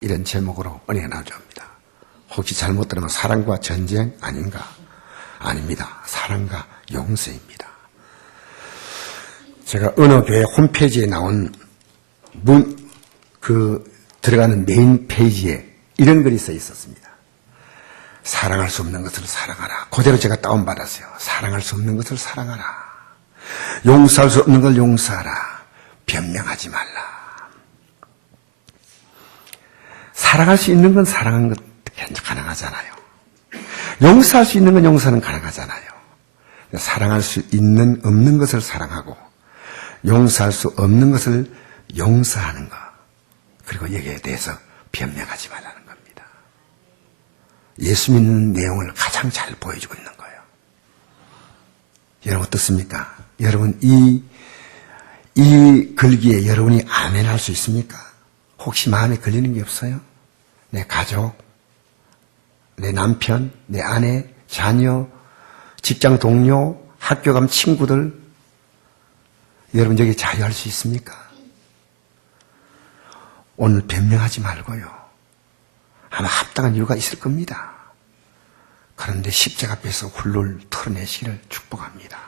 이런 제목으로 은혜가 나옵니다. 혹시 잘못 들으면 사랑과 전쟁 아닌가? 아닙니다. 사랑과 용서입니다. 제가 어느 교회 홈페이지에 나온 들어가는 메인 페이지에 이런 글이 써 있었습니다. 사랑할 수 없는 것을 사랑하라. 그대로 제가 다운받았어요. 사랑할 수 없는 것을 사랑하라. 용서할 수 없는 걸 용서하라. 변명하지 말라. 사랑할 수 있는 건 사랑하는 것 가능하잖아요. 용서할 수 있는 건 용서는 가능하잖아요. 사랑할 수 있는 없는 것을 사랑하고 용서할 수 없는 것을 용서하는 것, 그리고 여기에 대해서 변명하지 말라는 겁니다. 예수 믿는 내용을 가장 잘 보여주고 있는 거예요. 여러분 어떻습니까? 여러분 이 글기에 여러분이 아멘 할 수 있습니까? 혹시 마음에 걸리는 게 없어요? 내 가족, 내 남편, 내 아내, 자녀, 직장 동료, 학교 감 친구들, 여러분 여기 자유할 수 있습니까? 오늘 변명하지 말고요. 아마 합당한 이유가 있을 겁니다. 그런데 십자가 앞에서 훌훌 털어내시기를 축복합니다.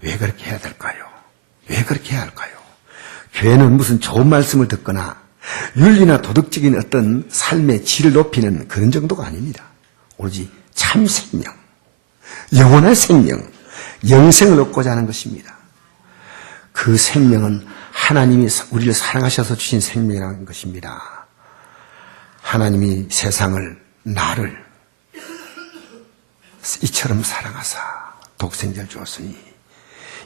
왜 그렇게 해야 될까요? 왜 그렇게 해야 할까요? 교회는 무슨 좋은 말씀을 듣거나 윤리나 도덕적인 어떤 삶의 질을 높이는 그런 정도가 아닙니다. 오로지 참 생명, 영원한 생명, 영생을 얻고자 하는 것입니다. 그 생명은 하나님이 우리를 사랑하셔서 주신 생명이라는 것입니다. 하나님이 세상을, 나를 이처럼 사랑하사 독생자를 주었으니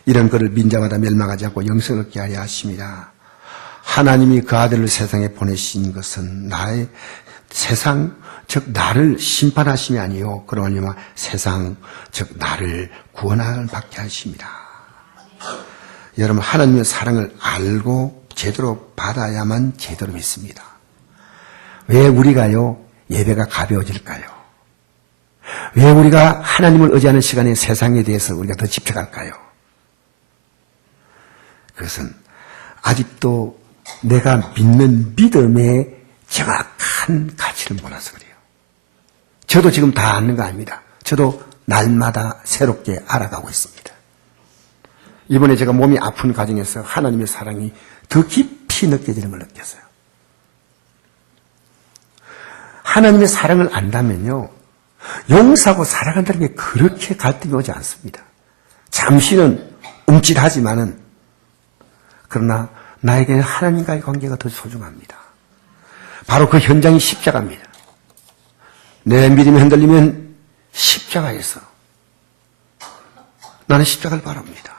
이런 것을 민자마다 멸망하지 않고 영생을 얻게 하려 하십니다. 하나님이 그 아들을 세상에 보내신 것은 나의 세상, 즉 나를 심판하심이 아니요 그러려면 세상, 즉 나를 구원을 받게 하십니다. 여러분 하나님의 사랑을 알고 제대로 받아야만 제대로 믿습니다. 왜 우리가요 예배가 가벼워질까요? 왜 우리가 하나님을 의지하는 시간에 세상에 대해서 우리가 더 집착할까요? 그것은 아직도 내가 믿는 믿음의 정확한 가치를 몰라서 그래요. 저도 지금 다 아는 거 아닙니다. 저도 날마다 새롭게 알아가고 있습니다. 이번에 제가 몸이 아픈 과정에서 하나님의 사랑이 더 깊이 느껴지는 걸 느꼈어요. 하나님의 사랑을 안다면요, 용서하고 사랑한다는 게 그렇게 갈등이 오지 않습니다. 잠시는 움찔하지만은, 그러나 나에게는 하나님과의 관계가 더 소중합니다. 바로 그 현장이 십자가입니다. 내 믿음이 흔들리면 십자가에서 나는 십자가를 바랍니다.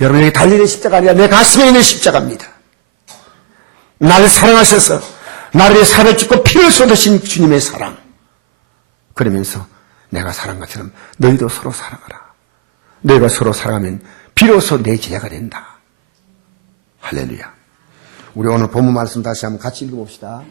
여러분에게 달리는 십자가 아니라 내 가슴에 있는 십자가입니다. 나를 사랑하셔서 나를 위해 살을 찢고 피를 쏟으신 주님의 사랑. 그러면서 내가 사랑한 것처럼 너희도 서로 사랑하라. 너희가 서로 사랑하면 비로소 내 제자가 된다. 할렐루야. 우리 오늘 본문 말씀 다시 한번 같이 읽어봅시다.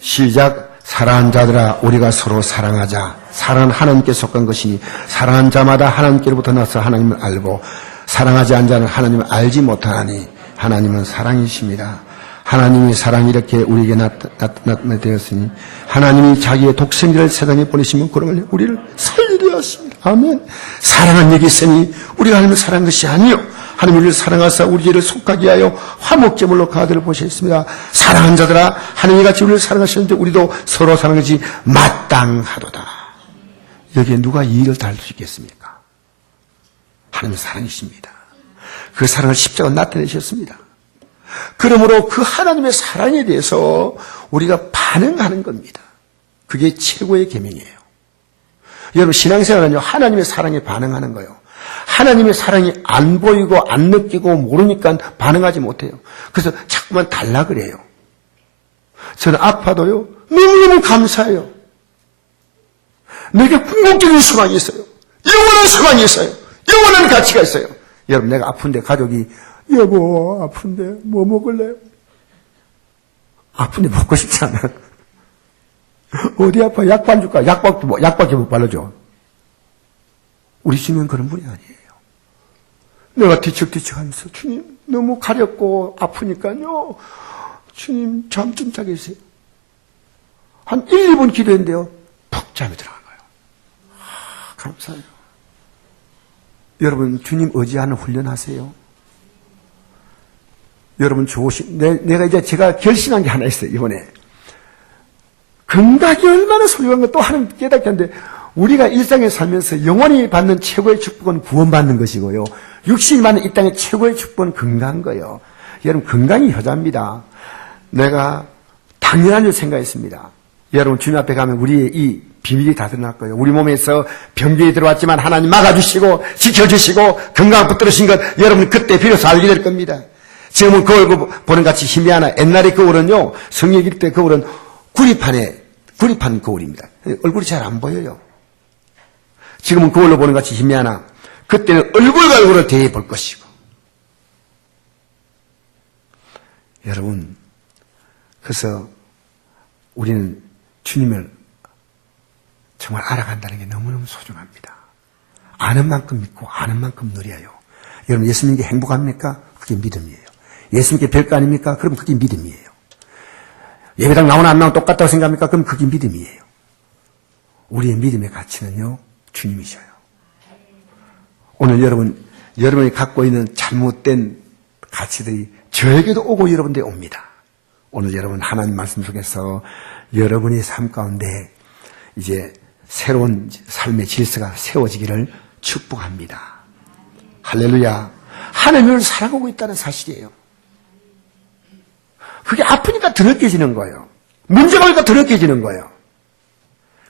시작. 사랑하는 자들아 우리가 서로 사랑하자. 사랑은 하나님께 속한 것이니 사랑하는 자마다 하나님께로부터 나서 하나님을 알고 사랑하지 않는 자는 하나님을 알지 못하나니 하나님은 사랑이십니다. 하나님의 사랑이 이렇게 우리에게 나타나되었으니 하나님이 자기의 독생자를 세상에 보내시면 그러면 우리를 살리려 하십니다. 아멘. 사랑은 여기 있으니 우리가 하나님을 사랑한 것이 아니요 하나님 우리를 사랑하사 우리 죄를 속하게 하여 화목제물로 그 아들을 보셨습니다. 사랑한 자들아 하나님이 같이 우리를 사랑하셨는데 우리도 서로 사랑하지 마땅하도다. 여기에 누가 이의를 달을 수 있겠습니까? 하나님의 사랑이십니다. 그 사랑을 십자가로 나타내셨습니다. 그러므로 그 하나님의 사랑에 대해서 우리가 반응하는 겁니다. 그게 최고의 계명이에요. 여러분 신앙생활은요 하나님의 사랑에 반응하는 거예요. 하나님의 사랑이 안 보이고 안 느끼고 모르니까 반응하지 못해요. 그래서 자꾸만 달라 그래요. 저는 아파도요 너무너무 감사해요. 내게 궁극적인 소망이 있어요. 영원한 소망이 있어요. 영원한 가치가 있어요. 여러분 내가 아픈데 가족이 여보 아픈데 뭐 먹을래요? 아픈데 먹고 싶지 않아. 어디 아파? 약 발줄까? 약밖에 못 발라줘. 우리 주님은 그런 분이 아니에요. 내가 뒤척뒤척하면서 주님 너무 가렵고 아프니까요 주님 잠 좀 자게 해주세요. 한 1, 2분 기도했는데요. 푹 잠이 들어간 거예요. 감사해요. 여러분 주님 의지하는 훈련하세요. 여러분 내가 이제 제가 결심한 게 하나 있어요. 이번에 건강이 얼마나 소중한 걸 또 하는 깨닫게 하는데 우리가 일상에 살면서 영원히 받는 최고의 축복은 구원받는 것이고요. 육신이 받는 이 땅의 최고의 축복은 건강한 거예요. 여러분 건강이 효자입니다. 내가 당연한 줄 생각했습니다. 여러분 주님 앞에 가면 우리의 이 비밀이 다 드러날 거예요. 우리 몸에서 병균이 들어왔지만 하나님 막아주시고 지켜주시고 건강 붙들으신 것 여러분 그때 비로소 알게 될 겁니다. 지금은 그 얼굴 보는 같이 힘이 하나. 옛날에 거울은요 성령 읽을 때 거울은 구리판 거울입니다. 얼굴이 잘 안 보여요. 지금은 거울로 보는 같이 힘이 하나. 그때는 얼굴과 얼굴을 대해 볼 것이고. 여러분 그래서 우리는 주님을 정말 알아간다는 게 너무너무 소중합니다. 아는 만큼 믿고 아는 만큼 누려요. 여러분 예수님께 행복합니까? 그게 믿음이에요. 예수님께 별거 아닙니까? 그럼 그게 믿음이에요. 예배당 나오나 안 나오나 똑같다고 생각합니까? 그럼 그게 믿음이에요. 우리의 믿음의 가치는요 주님이셔요. 오늘 여러분이 갖고 있는 잘못된 가치들이 저에게도 오고 여러분들에 옵니다. 오늘 여러분 하나님 말씀 속에서 여러분의 삶 가운데 이제 새로운 삶의 질서가 세워지기를 축복합니다. 할렐루야. 하나님을 사랑하고 있다는 사실이에요. 그게 아프니까 더 느껴지는 거예요. 문제가 오니까 더 느껴지는 거예요.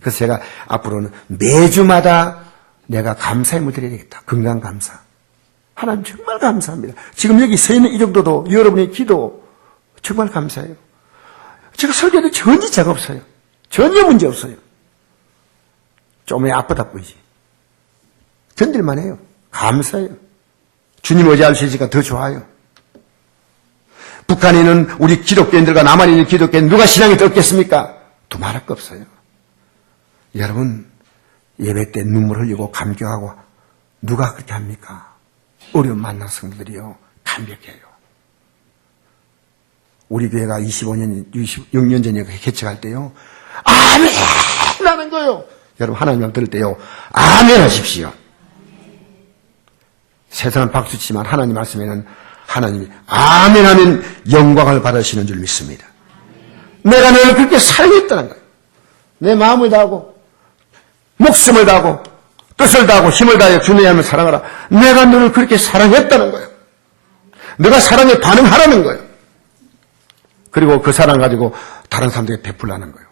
그래서 제가 앞으로는 매주마다 내가 감사의 무대를 드리겠다. 건강 감사. 하나님 정말 감사합니다. 지금 여기 서 있는 이 정도도 여러분의 기도 정말 감사해요. 제가 설교도 전혀 죄가 없어요. 전혀 문제 없어요. 좀 아프다 보이지. 견딜만 해요. 감사해요. 주님 의지할 수 있으니까 더 좋아요. 북한에 있는 우리 기독교인들과 남한에 있는 기독교인 누가 신앙이 더 없겠습니까? 두말할 거 없어요. 여러분 예배 때 눈물 흘리고 감격하고 누가 그렇게 합니까? 어려운 만난 성도들이요 감격해요. 우리 교회가 26년 전에 개척할 때요 아멘 하는 거예요. 여러분 하나님 말 들을 때요 아멘 하십시오. 세상은 박수치지만 하나님 말씀에는 하나님이 아멘 하면 영광을 받으시는 줄 믿습니다. 내가 너를 그렇게 사랑했다는 거예요. 내 마음을 다하고 목숨을 다하고 뜻을 다하고 힘을 다하여 주님의 하나님을 사랑하라. 내가 너를 그렇게 사랑했다는 거예요. 내가 사랑에 반응하라는 거예요. 그리고 그 사랑 가지고 다른 사람들에게 베풀라는 거예요.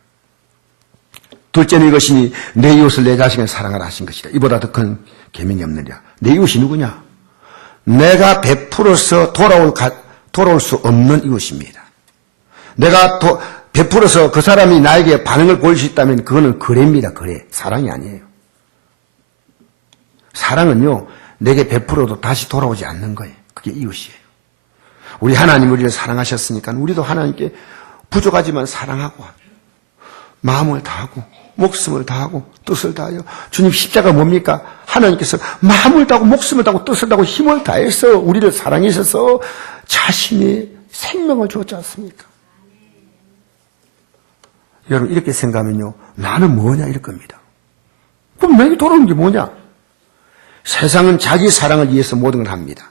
둘째는 이것이니 내 이웃을 내 자신을 사랑하라 하신 것이다. 이보다 더 큰 계명이 없느냐. 내 이웃이 누구냐? 내가 베풀어서 돌아올 수 없는 이웃입니다. 내가 베풀어서 그 사람이 나에게 반응을 보일 수 있다면 그거는 거래입니다. 거래. 사랑이 아니에요. 사랑은요 내게 베풀어도 다시 돌아오지 않는 거예요. 그게 이웃이에요. 우리 하나님 우리를 사랑하셨으니까 우리도 하나님께 부족하지만 사랑하고 마음을 다하고 목숨을 다하고 뜻을 다하여 주님 십자가 뭡니까? 하나님께서 마음을 다하고 목숨을 다하고 뜻을 다하고 힘을 다해서 우리를 사랑하셔서 자신이 생명을 주었지 않습니까? 여러분 이렇게 생각하면요 나는 뭐냐 이럴 겁니다. 그럼 내게 돌아오는 게 뭐냐? 세상은 자기 사랑을 위해서 모든 걸 합니다.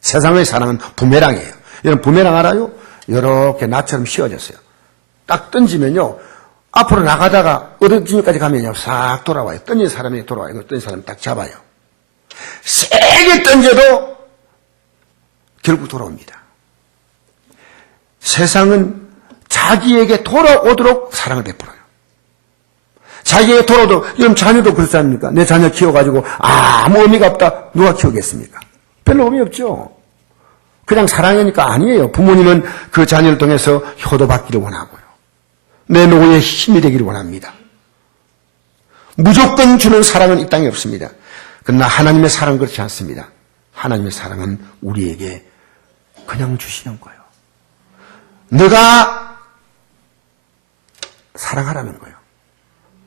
세상의 사랑은 부메랑이에요. 여러분 부메랑 알아요? 이렇게 나처럼 씌워졌어요. 딱 던지면요 앞으로 나가다가 어느 진역까지 가면요 싹 돌아와요. 던진 사람이 돌아와요. 던진 사람이 딱 잡아요. 세게 던져도 결국 돌아옵니다. 세상은 자기에게 돌아오도록 사랑을 베풀어요. 자기에게 돌아오도록. 여러분 자녀도 그렇지 않습니까? 내 자녀 키워가지고 아무 의미가 없다. 누가 키우겠습니까? 별로 의미 없죠. 그냥 사랑하니까 아니에요. 부모님은 그 자녀를 통해서 효도받기를 원하고요. 내 노후에 힘이 되기를 원합니다. 무조건 주는 사랑은 이 땅에 없습니다. 그러나 하나님의 사랑은 그렇지 않습니다. 하나님의 사랑은 우리에게 그냥 주시는 거예요. 너가 사랑하라는 거예요.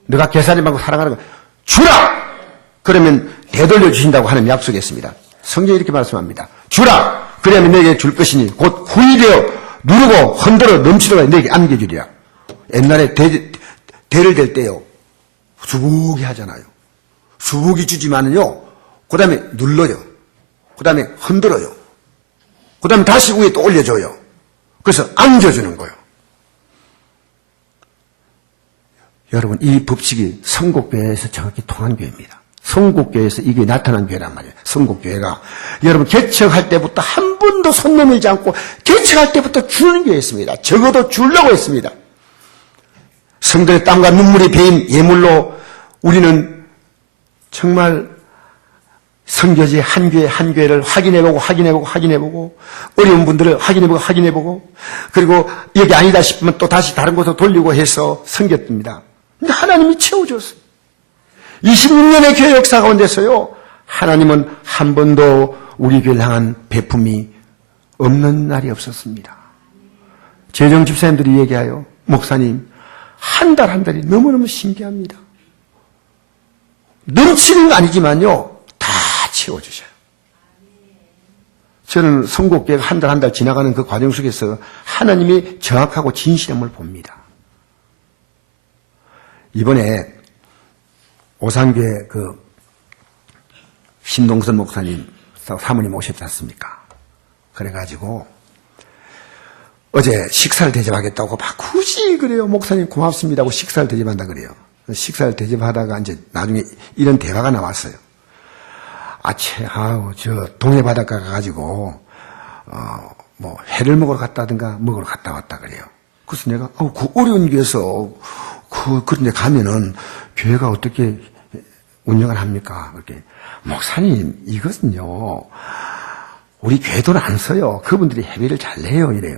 너가 계산해보고 사랑하는 거예요. 주라! 그러면 되돌려 주신다고 하는 약속이 있습니다. 성경이 이렇게 말씀합니다. 주라! 그러면 너에게 줄 것이니 곧 후히 되어 누르고 흔들어 넘치다가 내게 안겨주리라. 옛날에 대를 댈 때요. 수북이 하잖아요. 수북이 주지만은요. 그 다음에 눌러요. 그 다음에 흔들어요. 그 다음에 다시 위에 또 올려줘요. 그래서 안겨주는 거예요. 여러분, 이 법칙이 성곡교회에서 정확히 통한 교회입니다. 성곡교회에서 이게 나타난 교회란 말이에요. 성곡교회가 여러분 개척할 때부터 한 번도 손 내밀지 않고 개척할 때부터 주는 교회였습니다. 적어도 주려고 했습니다. 성도의 땀과 눈물이 배인 예물로 우리는 정말 성교지 한 교회 한 교회를 확인해보고 어려운 분들을 확인해보고 그리고 여기 아니다 싶으면 또 다시 다른 곳으로 돌리고 해서 섬겼습니다. 근데 하나님이 채워줬어요. 26년의 교회 역사 가운데서요, 하나님은 한 번도 우리 교회를 향한 배품이 없는 날이 없었습니다. 재정 집사님들이 얘기해요. 목사님, 한 달이 너무너무 신기합니다. 넘치는 거 아니지만요, 다 채워주셔요. 저는 성곡교회가 한 달 지나가는 그 과정 속에서 하나님이 정확하고 진실함을 봅니다. 이번에 오산교회 신동선 목사님 사모님 오셨지 않습니까? 그래가지고 어제 식사를 대접하겠다고 막 굳이 그래요. 목사님 고맙습니다 하고 식사를 대접한다 그래요. 식사를 대접하다가 이제 나중에 이런 대화가 나왔어요. 저 동해 바닷가 가가지고 회를 먹으러 갔다든가 먹으러 갔다 왔다 그래요. 그래서 내가 그 어려운 교회에서 그런데 가면은 교회가 어떻게 운영을 합니까? 그렇게 목사님 이것은요 우리 교회 돈 안 써요. 그분들이 회비를 잘 내요 이래요.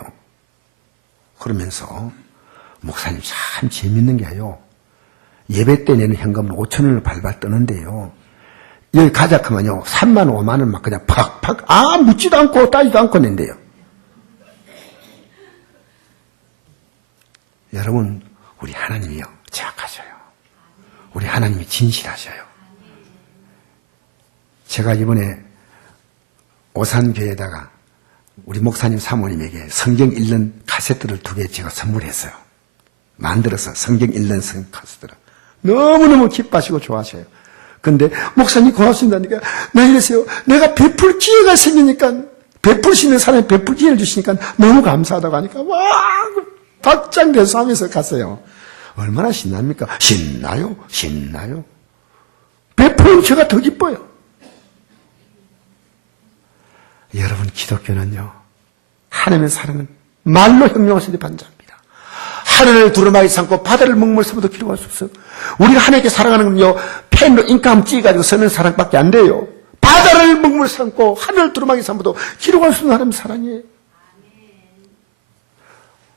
그러면서 목사님 참 재밌는 게요. 예배 때 내는 현금을 5,000원을 발발 뜨는데요. 여기 가자 하면요 3만 5만 원 막 그냥 팍팍 묻지도 않고 따지도 않고 낸대요. 여러분 우리 하나님이요 정확하셔요. 우리 하나님이 진실하셔요. 제가 이번에 오산교회에다가 우리 목사님 사모님에게 성경 읽는 카세트를 2개 제가 선물했어요. 만들어서 성경 읽는 카세트를. 너무너무 기뻐하시고 좋아하셔요. 근데 목사님 고맙습니다니까 나 이랬어요. 내가 베풀 기회가 생기니까 베풀 수 있는 사람이 베풀 기회를 주시니까 너무 감사하다고 하니까 와 박장대소 하면서 갔어요. 얼마나 신납니까? 신나요. 베풀면 제가 더 기뻐요. 여러분 기독교는요 하나님의 사랑은 말로 형용할 때 반자합니다. 하늘을 두루마기 삼고 바다를 먹물 삼아도 기록할 수 없어요. 우리가 하나님께 사랑하는 건요 펜으로 잉크함 찌가지고 쓰는 사랑밖에 안 돼요. 바다를 먹물 삼고 하늘을 두루마기 삼아도 기록할 수 없는 하나님 사랑이에요.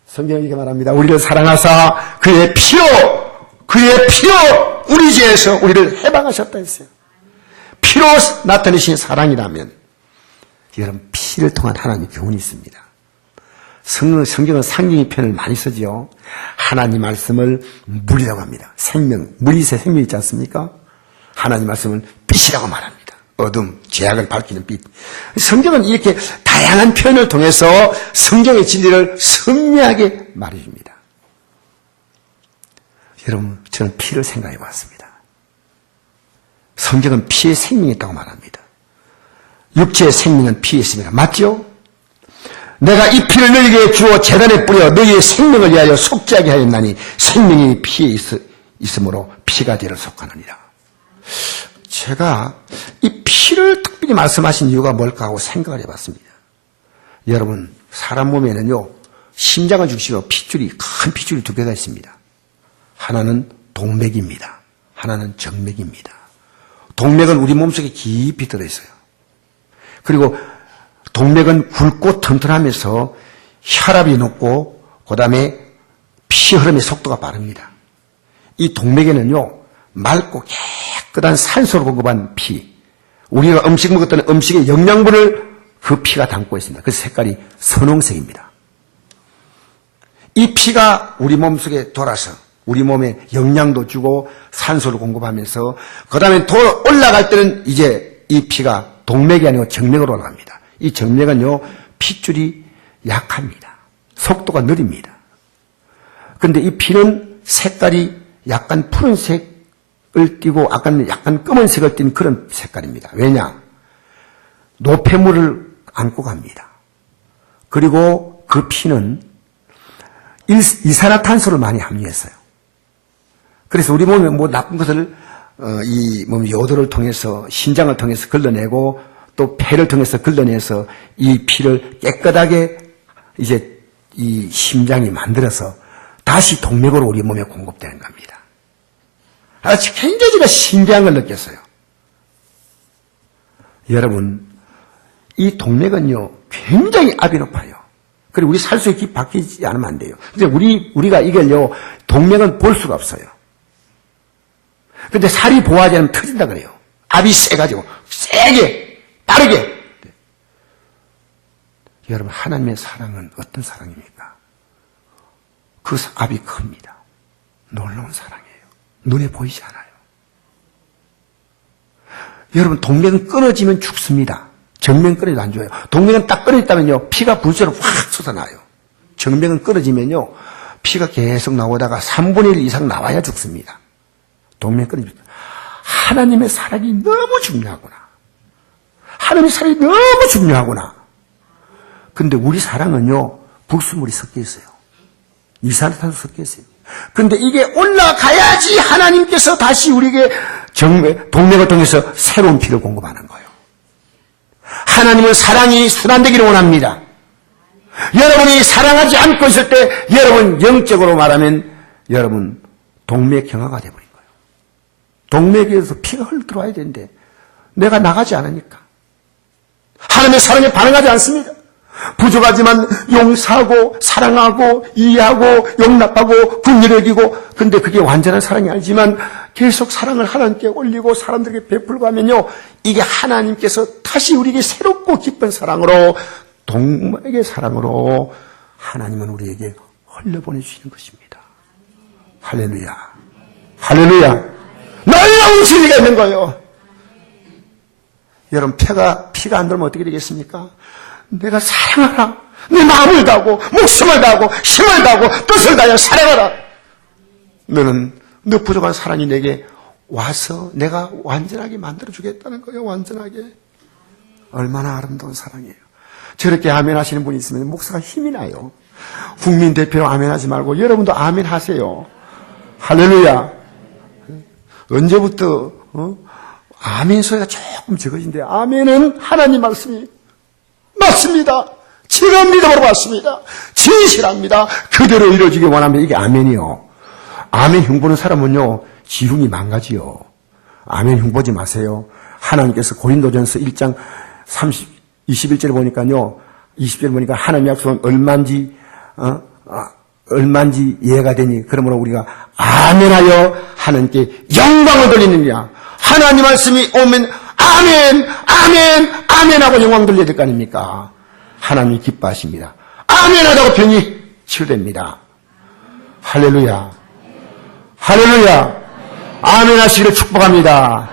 성경이 이렇게 말합니다. 우리를 사랑하사 그의 피로 우리 죄에서 우리를 해방하셨다 했어요. 피로 나타내신 사랑이라면 여러분 피를 통한 하나님의 교훈이 있습니다. 성경은 상징의 표현을 많이 쓰지요. 하나님 말씀을 물이라고 합니다. 생명, 물이 새 생명 있지 않습니까? 하나님 말씀을 빛이라고 말합니다. 어둠, 죄악을 밝히는 빛. 성경은 이렇게 다양한 표현을 통해서 성경의 진리를 선명하게 말해줍니다. 여러분, 저는 피를 생각해 봤습니다. 성경은 피에 생명이 있다고 말합니다. 육체의 생명은 피에 있습니다. 맞죠? 내가 이 피를 너희에게 주어 제단에 뿌려 너희의 생명을 위하여 속죄하게 하였나니 생명이 피에 있으므로 피가 죄를 속하느니라. 제가 이 피를 특별히 말씀하신 이유가 뭘까 하고 생각을 해봤습니다. 여러분 사람 몸에는요 심장을 중심으로 핏줄이 큰 핏줄이 2개가 있습니다. 하나는 동맥입니다. 하나는 정맥입니다. 동맥은 우리 몸속에 깊이 들어있어요. 그리고 동맥은 굵고 튼튼하면서 혈압이 높고 그 다음에 피 흐름의 속도가 빠릅니다. 이 동맥에는요 맑고 깨끗한 산소를 공급한 피, 우리가 음식 먹었던 음식의 영양분을 그 피가 담고 있습니다. 그래서 색깔이 선홍색입니다. 이 피가 우리 몸속에 돌아서 우리 몸에 영양도 주고 산소를 공급하면서 그 다음에 올라갈 때는 이제 이 피가 동맥이 아니고 정맥으로 올라갑니다. 이 정맥은요 핏줄이 약합니다. 속도가 느립니다. 그런데 이 피는 색깔이 약간 푸른색을 띠고 약간 검은색을 띤 그런 색깔입니다. 왜냐? 노폐물을 안고 갑니다. 그리고 그 피는 이산화탄소를 많이 함유했어요. 그래서 우리 몸에 뭐 나쁜 것을 이 요도를 통해서 신장을 통해서 걸러내고 또 폐를 통해서 걸러내서 이 피를 깨끗하게 이제 이 심장이 만들어서 다시 동맥으로 우리 몸에 공급되는 겁니다. 아주 굉장히 제가 신기한 걸 느꼈어요. 여러분, 이 동맥은요 굉장히 압이 높아요. 그리고 우리 살수에 바뀌지 않으면 안 돼요. 근데 우리가 이걸요 동맥은 볼 수가 없어요. 근데 살이 보호하지 않으면 터진다 그래요. 압이 세가지고 세게 빠르게. 여러분, 하나님의 사랑은 어떤 사랑입니까? 그 압이 큽니다. 놀라운 사랑이에요. 눈에 보이지 않아요. 여러분, 동맥은 끊어지면 죽습니다. 정맥은 끊어도 안 좋아요. 동맥은 딱 끊어졌다면요 피가 불처럼 확 솟아나요. 정맥은 끊어지면요 피가 계속 나오다가 3분의 1 이상 나와야 죽습니다. 동맥 끊어집니다. 하나님의 사랑이 너무 중요하구나. 하나님의 사랑이 너무 중요하구나. 근데 우리 사랑은요 불순물이 섞여 있어요. 이산화탄소 섞여 있어요. 근데 이게 올라가야지 하나님께서 다시 우리에게 동맥을 통해서 새로운 피를 공급하는 거예요. 하나님은 사랑이 순환되기를 원합니다. 여러분이 사랑하지 않고 있을 때 여러분 영적으로 말하면 여러분 동맥 경화가 되어버린 거예요. 동맥에서 피가 흘러들어와야 되는데 내가 나가지 않으니까 하나님의 사랑에 반응하지 않습니다. 부족하지만 용서하고 사랑하고 이해하고 용납하고 긍휼히 여기고 근데 그게 완전한 사랑이 아니지만 계속 사랑을 하나님께 올리고 사람들에게 베풀고 하면요 이게 하나님께서 다시 우리에게 새롭고 기쁜 사랑으로 동맥의 사랑으로 하나님은 우리에게 흘려보내주시는 것입니다. 할렐루야. 할렐루야. 놀라운 진리가 있는 거예요. 여러분 피가 안 들면 어떻게 되겠습니까? 내가 사랑하라. 내 마음을 다하고 목숨을 다하고 힘을 다하고 뜻을 다하여 사랑하라. 너는 너 부족한 사랑이 내게 와서 내가 완전하게 만들어주겠다는 거예요. 완전하게. 얼마나 아름다운 사랑이에요. 저렇게 아멘 하시는 분이 있으면 목사가 힘이 나요. 국민 대표 아멘 하지 말고 여러분도 아멘 하세요. 할렐루야. 언제부터 아멘 소리가 조금 적어진데 아멘은 하나님 말씀이 맞습니다. 제가 믿음으로 왔습니다. 진실합니다. 그대로 이루어지기 원하면 이게 아멘이요. 아멘 흉보는 사람은요 지흉이 망가지요. 아멘 흉보지 마세요. 하나님께서 고린도전서 1장 21절에 보니까요 20절에 보니까 하나님의 약속은 얼만지 이해가 되니 그러므로 우리가 아멘하여 하나님께 영광을 돌리느냐. 하나님 말씀이 오면 아멘 아멘 아멘 하고 영광 돌려야 될 거 아닙니까? 하나님이 기뻐하십니다. 아멘 하다고 병이 치유됩니다. 할렐루야. 할렐루야. 아멘 하시기를 축복합니다.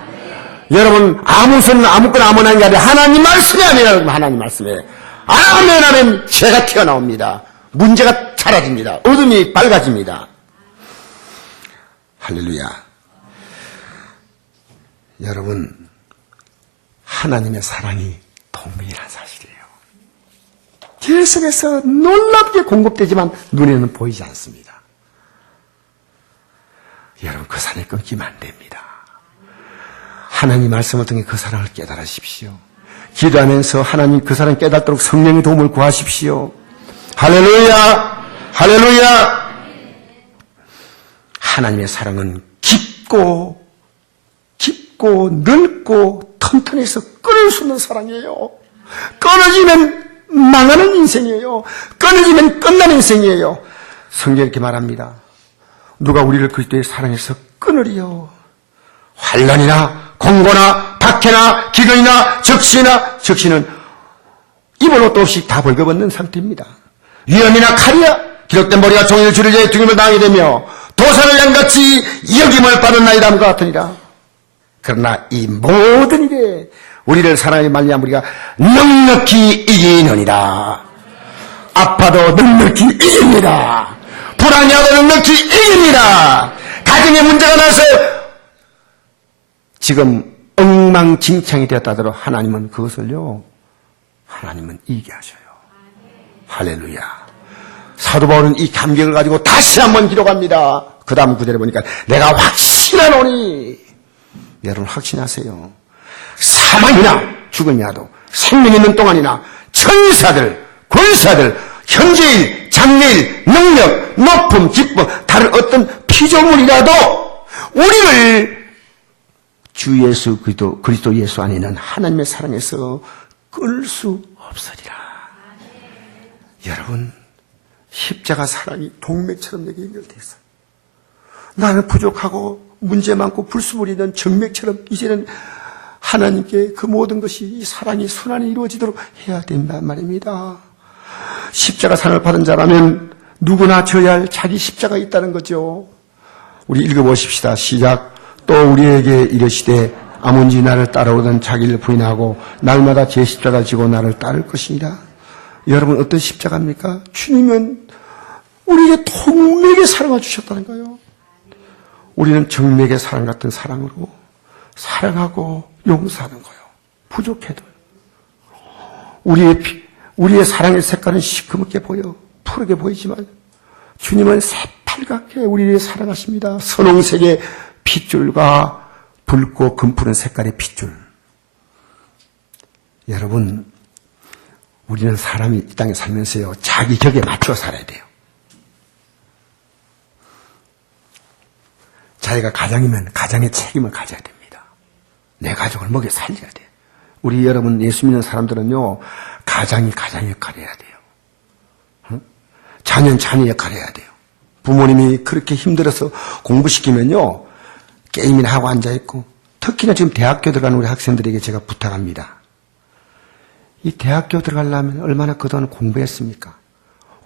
여러분 아무거나 아무나 하는 게 아니라 하나님 말씀에 아멘 하나님 말씀에 아멘 하면 죄가 튀어나옵니다. 문제가 사라집니다. 어둠이 밝아집니다. 할렐루야. 여러분 하나님의 사랑이 동맥이라는 사실이에요. 계속해서 놀랍게 공급되지만 눈에는 보이지 않습니다. 여러분 그 사랑이 끊기면 안 됩니다. 하나님 말씀을 통해 그 사랑을 깨달으십시오. 기도하면서 하나님 그 사랑 깨닫도록 성령의 도움을 구하십시오. 할렐루야. 할렐루야. 하나님의 사랑은 깊고 넓고 튼튼해서 끊을 수 없는 사랑이에요. 끊어지면 망하는 인생이에요. 끊어지면 끝나는 인생이에요. 성경이 이렇게 말합니다. 누가 우리를 그리스도의 사랑에서 끊으리요. 환난이나 공고나 박해나 기근이나 적신은 입을 옷도 없이 다 벌거벗는 상태입니다. 위험이나 칼이야 기록된 머리가 종일 줄을 재어 죽임을 당하게 되며 도산을 양같이 여김을 받은 나이다 같으니라. 그러나 이 모든 일에 우리를 사랑하게 말미암아 우리가 넉넉히 이기느니라. 아파도 넉넉히 이깁니다. 불안해하고 넉넉히 이깁니다. 가정에 문제가 나서 지금 엉망진창이 되었다더라도 하나님은 그것을요, 하나님은 이기게 하셔요. 할렐루야. 사도 바울은 이 감격을 가지고 다시 한번 기록합니다. 그 다음 구절에 보니까 내가 확신하노니, 여러분 확신하세요. 사망이나 죽음이라도 생명 있는 동안이나 천사들, 권사들, 현재일, 장래일, 능력, 높음, 기쁨, 다른 어떤 피조물이라도 우리를 주 예수 그리스도 예수 안에 있는 하나님의 사랑에서 끌 수 없으리라. 여러분, 십자가 사랑이 동맥처럼 내게 연결되어 있어요. 나는 부족하고 문제 많고 불수부리던 정맥처럼 이제는 하나님께 그 모든 것이 이 사랑이 순환이 이루어지도록 해야 된단 말입니다. 십자가 상을 받은 자라면 누구나 져야 할 자기 십자가 있다는 거죠. 우리 읽어보십시다. 시작. 또 우리에게 이르시되 아무든지 나를 따라오던 자기를 부인하고 날마다 제 십자가를 지고 나를 따를 것이니라. 여러분 어떤 십자가입니까? 주님은 우리에게 동맥의 사랑을 주셨다는 거예요. 우리는 정맥의 사랑 같은 사랑으로 사랑하고 용서하는 거예요. 부족해도. 우리의 사랑의 색깔은 시커멓게 보여. 푸르게 보이지만 주님은 새빨갛게 우리를 사랑하십니다. 선홍색의 핏줄과 붉고 금푸른 색깔의 핏줄. 여러분, 우리는 사람이 이 땅에 살면서요, 자기 격에 맞춰 살아야 돼요. 자기가 가장이면 가장의 책임을 가져야 됩니다. 내 가족을 먹여 살려야 돼요. 우리 여러분 예수 믿는 사람들은요, 가장이 가장 역할을 해야 돼요. 응? 자녀는 자녀 역할을 해야 돼요. 부모님이 그렇게 힘들어서 공부시키면요, 게임이나 하고 앉아있고, 특히나 지금 대학교 들어가는 우리 학생들에게 제가 부탁합니다. 이 대학교 들어가려면 얼마나 그동안 공부했습니까?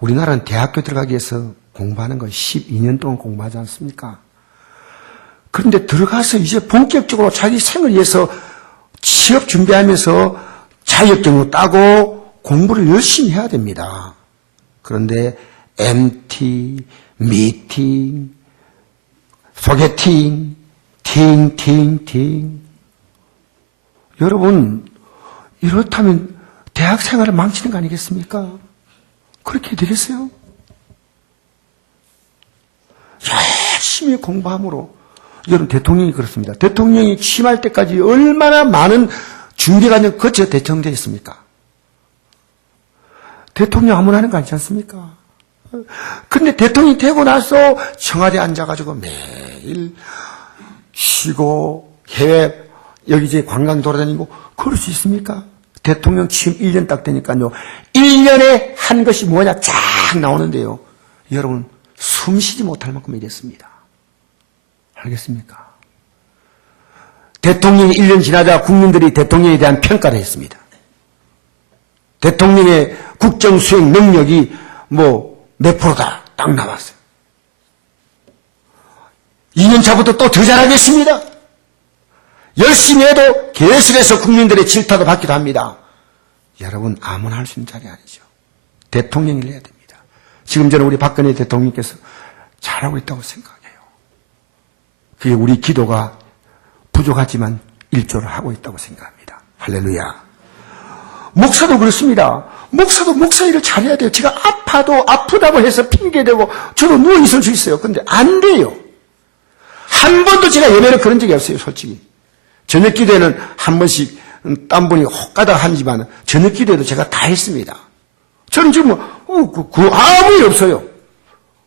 우리나라는 대학교 들어가기 위해서 공부하는 거 12년 동안 공부하지 않습니까? 그런데 들어가서 이제 본격적으로 자기 생을 위해서 취업 준비하면서 자격증을 따고 공부를 열심히 해야 됩니다. 그런데 MT, 미팅, 소개팅, 팅. 여러분, 이렇다면 대학 생활을 망치는 거 아니겠습니까? 그렇게 되겠어요? 열심히 공부함으로. 여러분, 대통령이 그렇습니다. 대통령이 취임할 때까지 얼마나 많은 준비 과정을 거쳐 대통령되었습니까? 대통령 아무나 하는 거 아니지 않습니까? 근데 대통령이 되고 나서 청와대에 앉아가지고 매일 쉬고 해외 여기저기 관광 돌아다니고 그럴 수 있습니까? 대통령 취임 1년 딱 되니까요. 1년에 한 것이 뭐냐 쫙 나오는데요. 여러분, 숨 쉬지 못할 만큼 이랬습니다. 알겠습니까? 대통령이 1년 지나자 국민들이 대통령에 대한 평가를 했습니다. 대통령의 국정 수행 능력이 몇 프로다 딱 나왔어요. 2년 차부터 또 더 잘하겠습니다. 열심히 해도 계속해서 국민들의 질타도 받기도 합니다. 여러분, 아무나 할 수 있는 자리 아니죠. 대통령을 해야 됩니다. 지금 저는 우리 박근혜 대통령께서 잘하고 있다고 생각해요. 그게 우리 기도가 부족하지만 일조를 하고 있다고 생각합니다. 할렐루야. 목사도 그렇습니다. 목사도 목사 일을 잘해야 돼요. 제가 아프다고 해서 핑계대고 저도 누워있을 수 있어요. 근데 안 돼요. 한 번도 제가 예배를 그런 적이 없어요, 솔직히. 저녁 기도에는 한 번씩 딴 분이 혹가다 하지만 저녁 기도에도 제가 다 했습니다. 저는 지금 아무 일 없어요.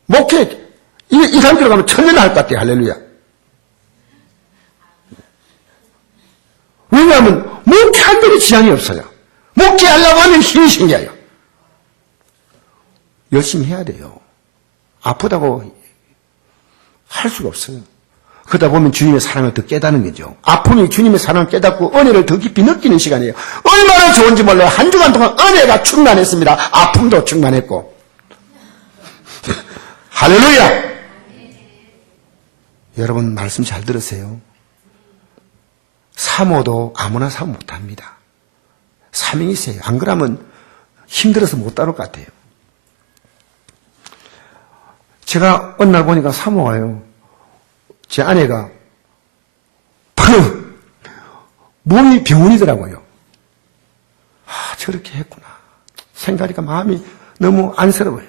목회 이 상태로 가면 천년 할 것 같아요. 할렐루야. 왜냐하면 목회한 데는 지장이 없어요. 목회하려고 하면 힘이 생겨요. 열심히 해야 돼요. 아프다고 할 수가 없어요. 그러다 보면 주님의 사랑을 더 깨닫는 거죠. 아픔이 주님의 사랑을 깨닫고 은혜를 더 깊이 느끼는 시간이에요. 얼마나 좋은지 몰라요. 한 주간 동안 은혜가 충만했습니다. 아픔도 충만했고. 할렐루야! 여러분 말씀 잘 들으세요. 사모도 아무나 사모 못합니다. 사명이 있어요. 안 그러면 힘들어서 못 따를 것 같아요. 제가 어느 날 보니까 사모가요. 제 아내가 바로 몸이 병원이더라고요. 아, 저렇게 했구나. 생각하니까 마음이 너무 안쓰러워요.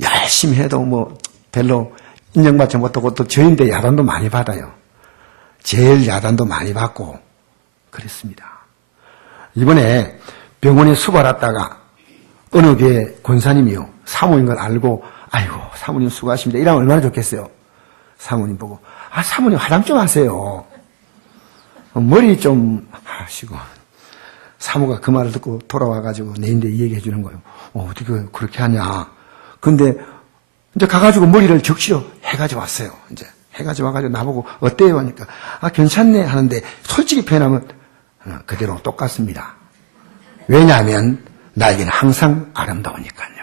열심히 해도 뭐 별로 인정받지 못하고 또 저인데 야단도 많이 받아요. 제일 야단도 많이 받고 그랬습니다. 이번에 병원에 수발했다가 어느 교회 권사님이요. 사모인 걸 알고 아이고 사모님 수고하십니다. 이러면 얼마나 좋겠어요. 사모님 보고 아 사모님 화장 좀 하세요. 머리 좀 하시고 사모가 그 말을 듣고 돌아와가지고 내인데 이 얘기 해주는 거예요. 어떻게 그렇게 하냐. 근데 이제 가가지고 머리를 적시로 해가지고 왔어요. 이제 해가지고 와가지고 나보고 어때요? 하니까 아 괜찮네 하는데 솔직히 표현하면 그대로 똑같습니다. 왜냐하면 나에게는 항상 아름다우니까요.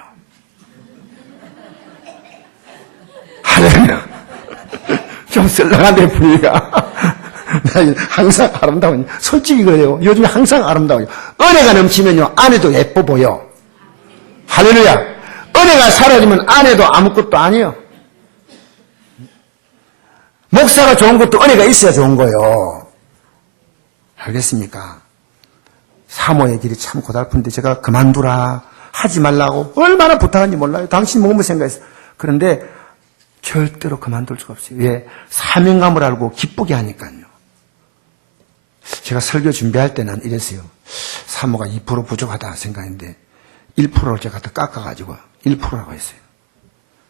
할렐루야. 좀 썰렁한데 분위기가. 나에게는 항상 아름다우니 솔직히 그래요. 요즘에 항상 아름다워요. 은혜가 넘치면요 아내도 예뻐 보여. 할렐루야. 은혜가 사라지면 아내도 아무것도 아니에요. 목사가 좋은 것도 은혜가 있어야 좋은 거예요. 알겠습니까? 사모의 길이 참 고달픈데 제가 그만두라 하지 말라고 얼마나 부탁한지 몰라요. 당신 뭐뭐 생각했어요. 그런데 절대로 그만둘 수가 없어요. 왜? 사명감을 알고 기쁘게 하니까요. 제가 설교 준비할 때는 이랬어요. 사모가 2% 부족하다 생각했는데 1%를 제가 더 깎아가지고 1%라고 했어요.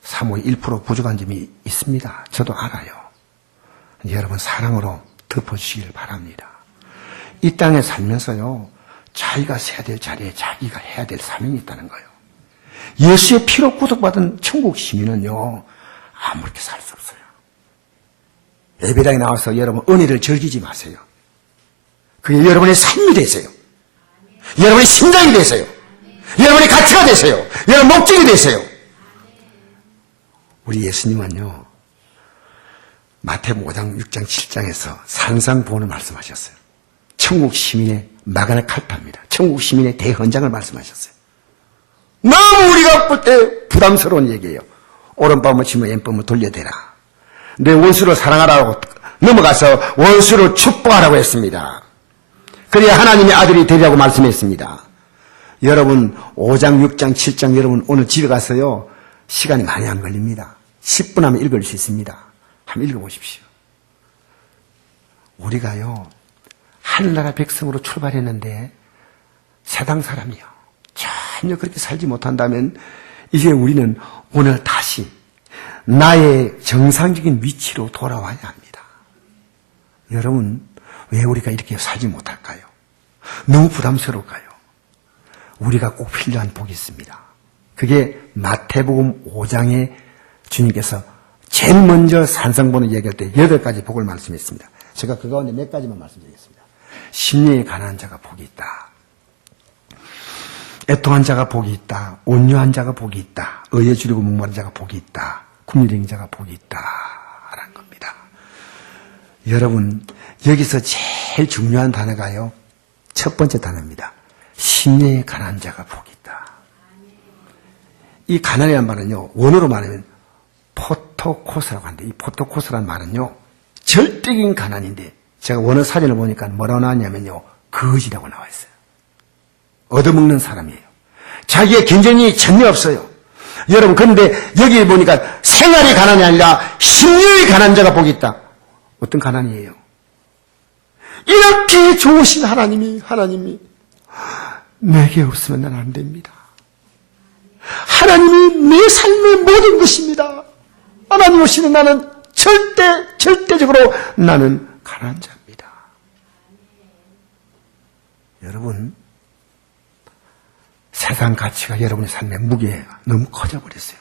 사모에 1% 부족한 점이 있습니다. 저도 알아요. 여러분 사랑으로 덮어주시길 바랍니다. 이 땅에 살면서요. 자기가 서야 될 자리에 자기가 해야 될 사명이 있다는 거예요. 예수의 피로 구속받은 천국 시민은요. 아무렇게 살 수 없어요. 예배당에 나와서 여러분 은혜를 즐기지 마세요. 그게 여러분의 삶이 되세요. 여러분의 심장이 되세요. 여러분의 가치가 되세요. 여러분 목적이 되세요. 우리 예수님은요. 마태복음 5장, 6장, 7장에서 산상보훈을 말씀하셨어요. 천국 시민의 마가나 칼파입니다. 천국 시민의 대헌장을 말씀하셨어요. 너무 우리가 볼 때 부담스러운 얘기예요. 오른밤을 치면 왼밤을 돌려대라. 내 원수를 사랑하라고 넘어가서 원수를 축복하라고 했습니다. 그래야 하나님의 아들이 되리라고 말씀했습니다. 여러분 5장, 6장, 7장 여러분 오늘 집에 가서요. 시간이 많이 안 걸립니다. 10분 하면 읽을 수 있습니다. 한번 읽어보십시오. 우리가요. 하늘나라 백성으로 출발했는데 세상 사람이요. 전혀 그렇게 살지 못한다면 이제 우리는 오늘 다시 나의 정상적인 위치로 돌아와야 합니다. 여러분 왜 우리가 이렇게 살지 못할까요? 너무 부담스러울까요? 우리가 꼭 필요한 복이 있습니다. 그게 마태복음 5장에 주님께서 제일 먼저 산상보훈을 얘기할 때 8가지 복을 말씀했습니다. 제가 그 가운데 몇 가지만 말씀드리겠습니다. 심령이 가난한 자가 복이 있다. 애통한 자가 복이 있다. 온유한 자가 복이 있다. 의에 줄이고 목마른 자가 복이 있다. 긍휼인 자가 복이 있다. 라는 겁니다. 여러분 여기서 제일 중요한 단어가요. 첫 번째 단어입니다. 심령이 가난한 자가 복이 있다. 이 가난이라는 말은요. 원어로 말하면 포토코스라고 하는데 이 포토코스라는 말은요. 절대적인 가난인데 제가 원어 사전을 보니까 뭐라고 나왔냐면요. 거지라고 나와 있어요. 얻어먹는 사람이에요. 자기의 견전이 전혀 없어요. 여러분 그런데 여기 보니까 생활이 가난이 아니라 심령이 가난한 자가 복이 있다. 어떤 가난이에요? 이렇게 좋으신 하나님이 내게 없으면 난 안 됩니다. 하나님이 내 삶의 모든 것입니다. 하나님 없이는 나는 절대적으로 나는 가난한 자입니다. 여러분 세상 가치가 여러분의 삶의 무게가 너무 커져버렸어요.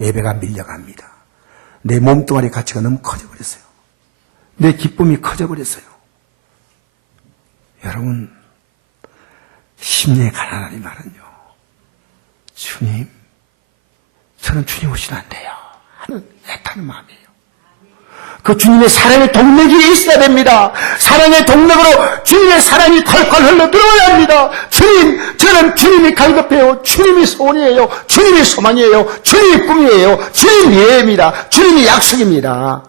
예배가 밀려갑니다. 내 몸뚱아리 가치가 너무 커져버렸어요. 내 기쁨이 커져버렸어요. 여러분 심령의 가난한 이 말은요. 주님 저는 주님 오시면 안 돼요 하는 애타는 마음이에요. 그 주님의 사랑의 동력이 있어야 됩니다. 사랑의 동력으로 주님의 사랑이 콸콸 흘러 들어와야 합니다. 주님, 저는 주님이 갈급해요. 주님이 소원이에요. 주님이 소망이에요. 주님이 꿈이에요. 주님 미래입니다. 주님이 약속입니다.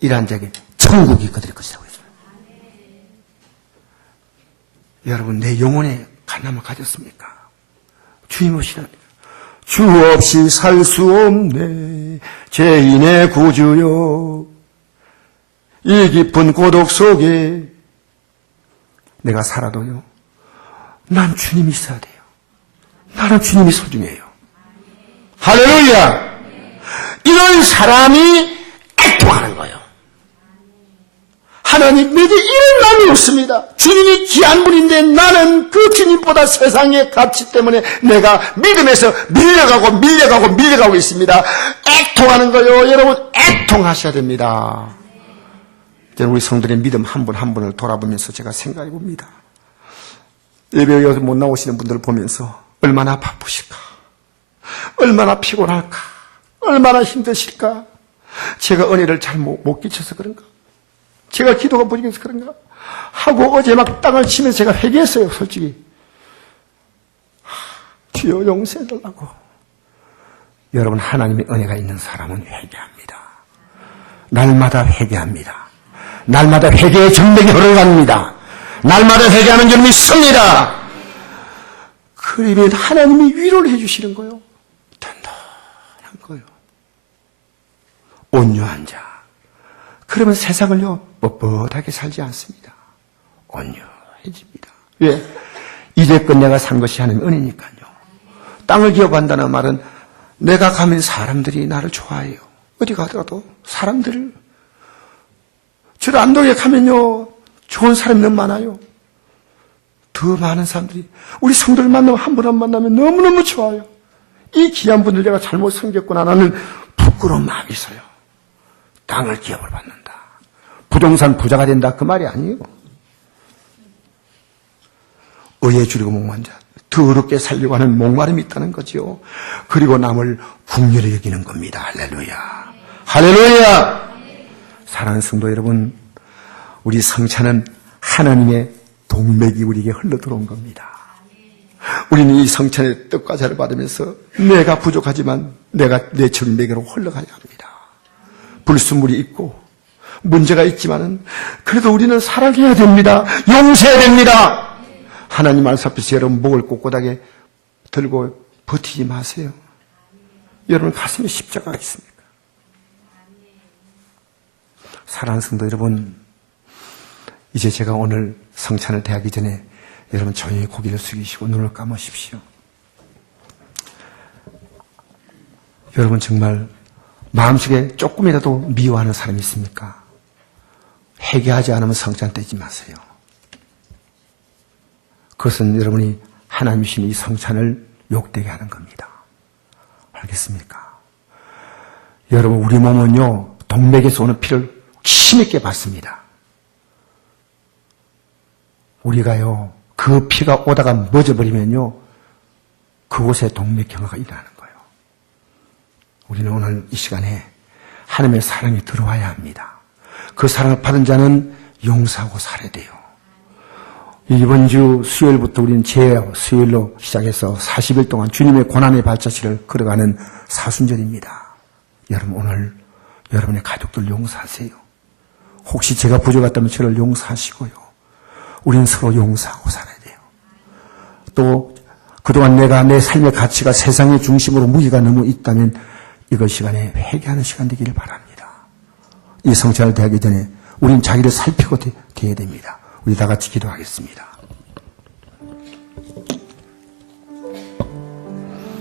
이러한 자에게 천국이 그들의 것이라고 했어요. 여러분, 내 영혼에 간남을 가졌습니까? 주님 오시라니까. 주 없이 살 수 없네 죄인의 구주여. 이 깊은 고독 속에 내가 살아도요, 난 주님이 있어야 돼요. 나는 주님이 소중해요. 할렐루야. 이런 사람이 애통하는 거예요. 하나님, 내게 이런 마음이 없습니다. 주님이 귀한 분인데 나는 그 주님보다 세상의 가치 때문에 내가 믿음에서 밀려가고 있습니다. 애통하는 거요. 여러분, 애통하셔야 됩니다. 저는 우리 성도의 믿음 한 분 한 분을 돌아보면서 제가 생각해 봅니다. 예배에 여기서 못 나오시는 분들을 보면서 얼마나 바쁘실까, 얼마나 피곤할까, 얼마나 힘드실까. 제가 은혜를 잘 못 끼쳐서 그런가, 제가 기도가 부족해서 그런가 하고 어제 막 땅을 치면서 제가 회개했어요. 솔직히 주여 용서해달라고. 여러분, 하나님의 은혜가 있는 사람은 회개합니다. 날마다 회개합니다. 날마다 회개의 정맥이 흘러갑니다. 날마다 회개하는 점이 있습니다. 그러면 하나님이 위로를 해주시는 거예요. 단단한 거예요. 온유한 자. 그러면 세상을요, 뻣뻣하게 살지 않습니다. 온유해집니다. 왜? 이제껏 내가 산 것이 하나님의 은혜니까요. 땅을 기업한다는 말은 내가 가면 사람들이 나를 좋아해요. 어디 가더라도 사람들을. 저 안동에 가면요, 좋은 사람이 너무 많아요. 더 많은 사람들이 우리 성도를 만나면 한 분 한 번 만나면 너무너무 좋아요. 이 귀한 분들 내가 잘못 섬겼구나 하는 부끄러운 마음이 있어요. 땅을 기업을 받는다. 부동산 부자가 된다. 그 말이 아니에요. 의에 줄이고 목마른 자. 더럽게 살려고 하는 목마름이 있다는 거죠. 그리고 남을 국률히 여기는 겁니다. 할렐루야. 할렐루야. 사랑하는 성도 여러분, 우리 성찬은 하나님의 동맥이 우리에게 흘러들어온 겁니다. 우리는 이 성찬의 떡과 자를 받으면서 내가 부족하지만 내가 내 정맥으로 흘러가야 합니다. 불순물이 있고 문제가 있지만은 그래도 우리는 사랑해야 됩니다. 용서해야 됩니다. 하나님 말씀 앞에서 여러분 목을 꼿꼿하게 들고 버티지 마세요. 여러분 가슴에 십자가가 있습니까? 사랑하는 성도 여러분, 이제 제가 오늘 성찬을 대하기 전에 여러분 조용히 고개를 숙이시고 눈을 감으십시오. 여러분 정말 마음속에 조금이라도 미워하는 사람이 있습니까? 회개하지 않으면 성찬 떼지 마세요. 그것은 여러분이 하나님 주신 이 성찬을 욕되게 하는 겁니다. 알겠습니까? 여러분, 우리 몸은요, 동맥에서 오는 피를 힘있게 받습니다. 우리가요, 그 피가 오다가 멎어버리면요, 그곳에 동맥경화가 일어나는 거예요. 우리는 오늘 이 시간에 하나님의 사랑이 들어와야 합니다. 그 사랑을 받은 자는 용서하고 살아야 돼요. 이번 주 수요일부터 우리는 수요일로 시작해서 40일 동안 주님의 고난의 발자취를 걸어가는 사순절입니다. 여러분, 오늘 여러분의 가족들 용서하세요. 혹시 제가 부족했다면 저를 용서하시고요. 우리는 서로 용서하고 살아야 돼요. 또 그동안 내가 내 삶의 가치가 세상의 중심으로 무게가 너무 있다면 이것 시간에 회개하는 시간 되기를 바랍니다. 이 성찬을 대하기 전에 우리는 자기를 살피고 돼야 됩니다. 우리 다 같이 기도하겠습니다.